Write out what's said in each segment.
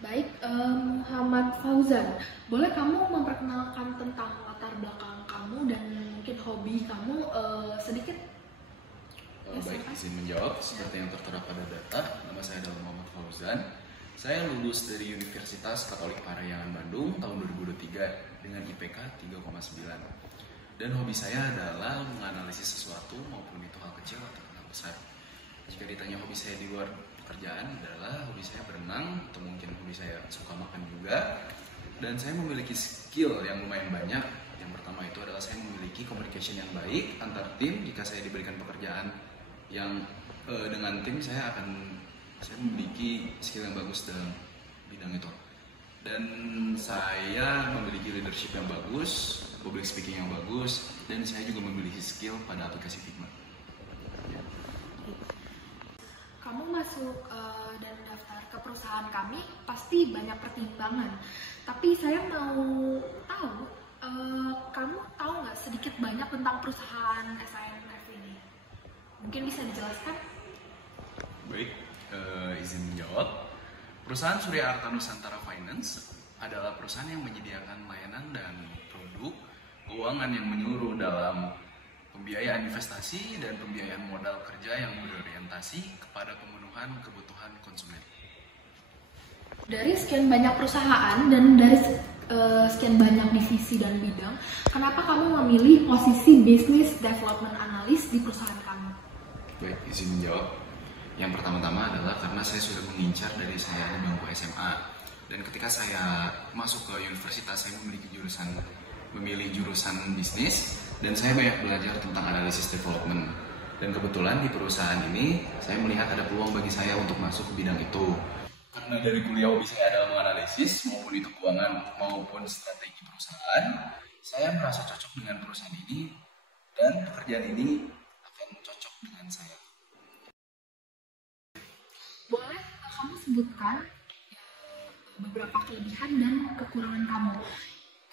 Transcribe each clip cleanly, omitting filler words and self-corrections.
Baik, Muhammad Fauzan, boleh kamu memperkenalkan tentang latar belakang kamu dan mungkin hobi kamu sedikit? Baik, izin menjawab. Seperti yang tertera pada data, nama saya adalah Muhammad Fauzan. Saya lulus dari Universitas Katolik Parayangan Bandung tahun 2023 dengan IPK 3,9. Dan hobi saya adalah menganalisis sesuatu, maupun itu hal kecil atau hal besar. Jika ditanya hobi saya di luar pekerjaan adalah hobi saya berenang, atau mungkin hobi saya suka makan juga. Dan saya memiliki skill yang lumayan banyak. Yang pertama itu adalah saya memiliki communication yang baik antar tim. Jika saya diberikan pekerjaan yang dengan tim, saya memiliki skill yang bagus dalam bidang itu. Dan saya memiliki leadership yang bagus, public speaking yang bagus, dan saya juga memiliki skill pada aplikasi Figma. Kamu masuk dan daftar ke perusahaan kami pasti banyak pertimbangan. Tapi saya mau tahu, kamu tahu nggak sedikit banyak tentang perusahaan SIMF ini? Mungkin bisa dijelaskan? Baik, izin menjawab. Perusahaan Surya Arta Nusantara Finance adalah perusahaan yang menyediakan layanan dan produk keuangan yang menyeluruh dalam pembiayaan investasi dan pembiayaan modal kerja yang berorientasi kepada pemenuhan kebutuhan konsumen. Dari sekian banyak perusahaan dan dari sekian banyak divisi dan bidang, kenapa kamu memilih posisi Business Development Analyst di perusahaan kamu? Baik, izin menjawab. Yang pertama-tama adalah karena saya sudah mengincar dari saya di bangku SMA. Dan ketika saya masuk ke universitas, saya memilih jurusan bisnis, dan saya banyak belajar tentang analisis development. Dan kebetulan di perusahaan ini, saya melihat ada peluang bagi saya untuk masuk ke bidang itu. Karena dari kuliah hobi saya adalah menganalisis, maupun itu keuangan maupun strategi perusahaan, saya merasa cocok dengan perusahaan ini, dan pekerjaan ini akan cocok dengan saya. Boleh kamu sebutkan beberapa kelebihan dan kekurangan kamu?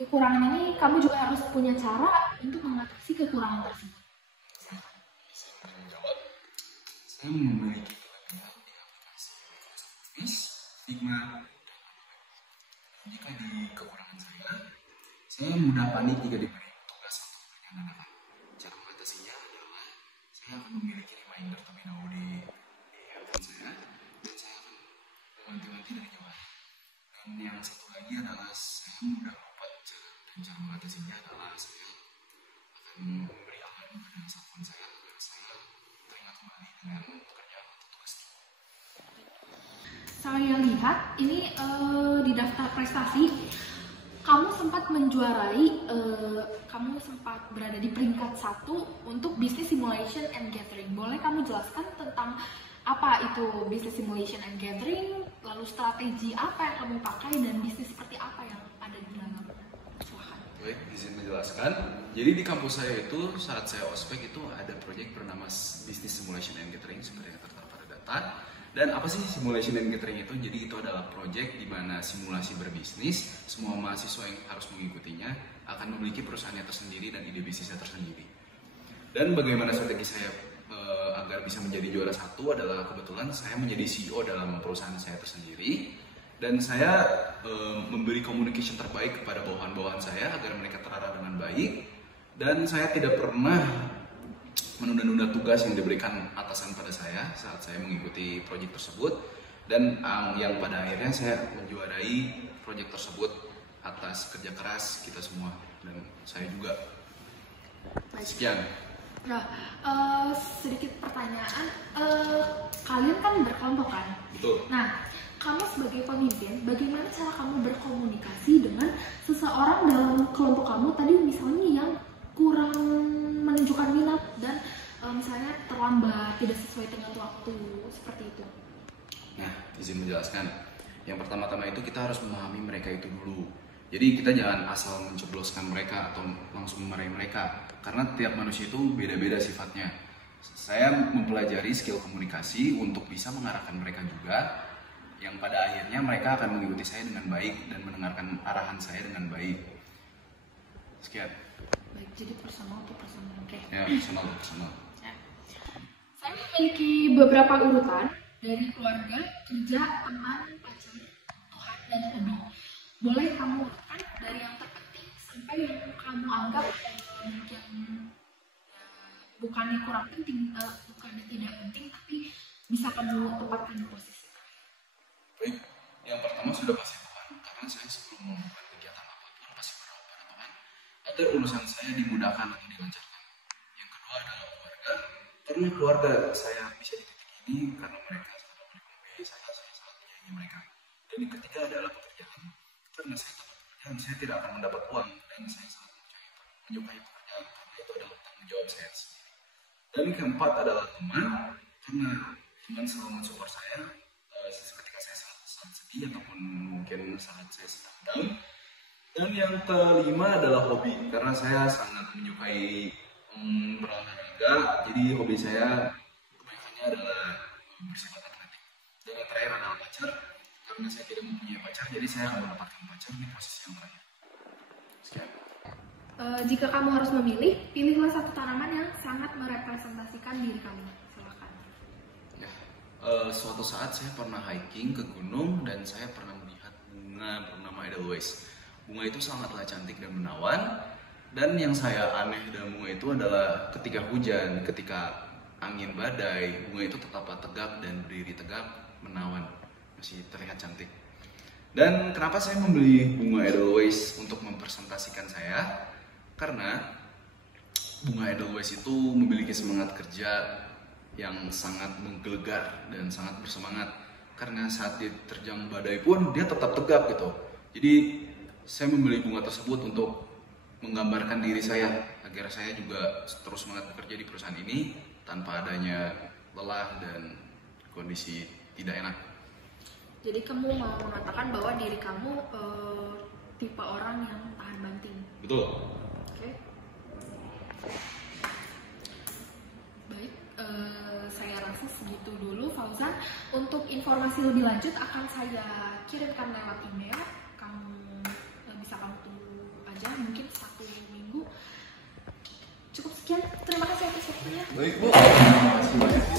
Kekurangan ini kamu juga harus punya cara untuk mengatasi kekurangan tersebut. Saya menjawab. Saya memiliki kelebihan di aplikasi Microsoft Office, Figma. Jika di kekurangan saya mudah panik jika diberi tugas atau pekerjaan dadakan. Cara mengatasinya adalah saya akan memiliki reminder terlebih dahulu di handphone saya, dan saya akan wanti-wanti dari jauh. Dan yang satu lagi adalah saya mudah lupa, dan cara mengatasinya adalah saya akan memberi alarm pada smartphone saya agar saya teringat kembali dengan pekerjaan atau tugas. Saya lihat ini di daftar prestasi kamu sempat menjuarai, kamu sempat berada di peringkat 1 untuk Business Simulation and Gathering. Boleh kamu jelaskan tentang apa itu Business Simulation and Gathering, lalu strategi apa yang kamu pakai, dan bisnis seperti apa yang ada di dalam perusahaan? Baik, izin menjelaskan. Jadi di kampus saya itu, saat saya ospek itu ada proyek bernama Business Simulation and Gathering, seperti yang tertera pada data. Dan apa sih simulation and gathering itu? Jadi itu adalah proyek di mana simulasi berbisnis, semua mahasiswa yang harus mengikutinya akan memiliki perusahaannya tersendiri dan ide bisnisnya tersendiri. Dan bagaimana strategi saya agar bisa menjadi juara 1 adalah kebetulan saya menjadi CEO dalam perusahaan saya tersendiri, dan saya memberi communication terbaik kepada bawahan-bawahan saya agar mereka terarah dengan baik, dan saya tidak pernah menunda-nunda tugas yang diberikan atasan pada saya saat saya mengikuti proyek tersebut, dan yang pada akhirnya saya menjuarai proyek tersebut atas kerja keras kita semua, dan saya juga. Sekian. Nah, sedikit pertanyaan, kalian kan berkelompok kan? Betul. Nah, kamu sebagai pemimpin, bagaimana cara kamu berkomunikasi dengan seseorang dalam kelompok kamu tadi, misalnya yang kurang misalnya terlambat, tidak sesuai dengan waktu, seperti itu? Nah, izin menjelaskan. Yang pertama-tama itu kita harus memahami mereka itu dulu. Jadi kita jangan asal mencebloskan mereka atau langsung memarahi mereka, karena tiap manusia itu beda-beda sifatnya. Saya mempelajari skill komunikasi untuk bisa mengarahkan mereka juga, yang pada akhirnya mereka akan mengikuti saya dengan baik dan mendengarkan arahan saya dengan baik. Sekian. Baik, jadi personal to personal. Oke. Ya, personal to personal. Ya. Saya memiliki beberapa urutan dari keluarga, kerja, teman, pacar, Tuhan, dan hobi. Boleh kamu urutkan dari yang terpenting sampai yang kamu anggap mungkin bukannya kurang penting, bukannya tidak penting, tapi bisa kamu tempatkan di posisi. Baik, yang pertama sudah pasti Tuhan, karena saya sebelum melakukan kegiatan apapun pasti berdoa pada Tuhan agar urusan saya dimudahkan atau dilancarkan. Yang kedua adalah keluarga, karena keluarga saya bisa di titik ini karena mereka sangat memberi saya sangat menyayangi mereka. Dan yang ketiga adalah pekerjaan, karena saya dapat pekerjaan saya tidak akan mendapat uang dan saya sangat menyukai pekerjaan karena itu adalah tanggung jawab saya sendiri. Dan yang keempat adalah teman, karena teman selalu mensupport saya ketika saya saat sedih ataupun mungkin saat saya sedang down. Dan yang kelima adalah hobi, karena saya sangat menyukai berolahraga, jadi hobi saya kebanyakannya adalah bersifat atletik. Dan yang terakhir adalah pacar, karena saya tidak mempunyai pacar, jadi saya akan mendapatkan pacar di posisi yang terakhir. Sekian. Jika kamu harus memilih, pilihlah satu tanaman yang sangat merepresentasikan diri kamu. Silakan. Ya, suatu saat saya pernah hiking ke gunung dan saya pernah melihat bunga bernama Edelweiss. Bunga itu sangatlah cantik dan menawan. Dan yang saya aneh dalam bunga itu adalah ketika hujan, ketika angin badai, bunga itu tetap tegak dan berdiri tegak, menawan, masih terlihat cantik. Dan kenapa saya membeli bunga Edelweiss untuk mempresentasikan saya? Karena bunga Edelweiss itu memiliki semangat kerja yang sangat menggelegar dan sangat bersemangat. Karena saat diterjang badai pun dia tetap tegak gitu. Jadi saya membeli bunga tersebut untuk menggambarkan diri saya agar saya juga terus semangat bekerja di perusahaan ini tanpa adanya lelah dan kondisi tidak enak. Jadi kamu mau mengatakan bahwa diri kamu tipe orang yang tahan banting. Betul. Oke. Baik, saya rasa segitu dulu Fauzan. Untuk informasi lebih lanjut akan saya kirimkan lewat email. Kamu tunggu aja mungkin 1 minggu. Cukup sekian. Terima kasih atas waktunya. Baik Bu. Terima kasih banyak.